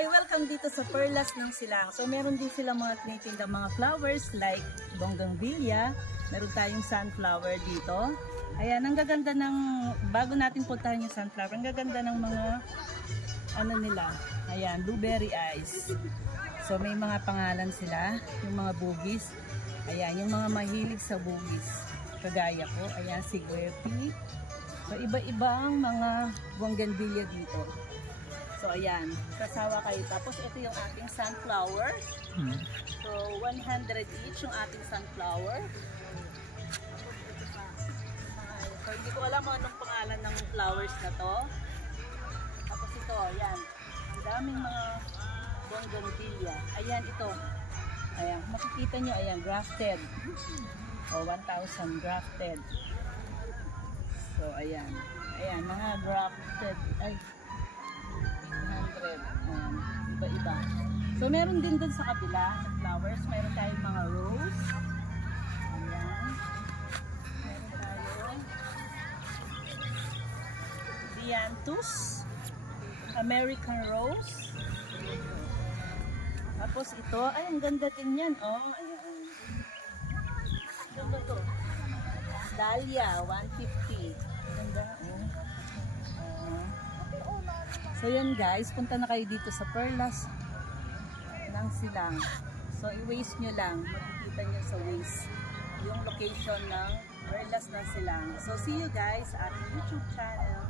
Hi! Welcome dito sa Perlas ng Silang. So meron din sila mga tinitindang mga flowers like bougainvillea. Meron tayong sunflower dito. Ayan, ang gaganda ng, bago natin puntahan yung sunflower, ang gaganda ng mga, ano nila, ayan, blueberry eyes. So may mga pangalan sila, yung mga bugis. Ayan, yung mga mahilig sa bugis. Kagaya ko, ayan, si Guerpi. So iba-ibang mga bougainvillea dito. So ayan, sasawa kayo. Tapos ito yung ating sunflower. So 100 each yung ating sunflower. So hindi ko alam anong pangalan ng flowers na to. Tapos ito, ayan. Ang daming mga bougainvillea. Ayan ito. Ayan, makikita nyo, ayan, grafted. O, 1,000 grafted. So ayan. Ayan, mga grafted. Ay, 800. Iba-iba. So, meron din dun sa kabila na flowers. Meron tayong mga rose. Ayan. Meron tayong dianthus. American rose. Tapos ito. Ay, ang ganda din yan. Oh, ayan. Ganda to. Dahlia, 150. Ganda. Oh. So yan guys, punta na kayo dito sa Perlas ng Silang. So i-waste nyo lang, makikita nyo sa Waze yung location ng Perlas ng Silang. So see you guys sa ating YouTube channel.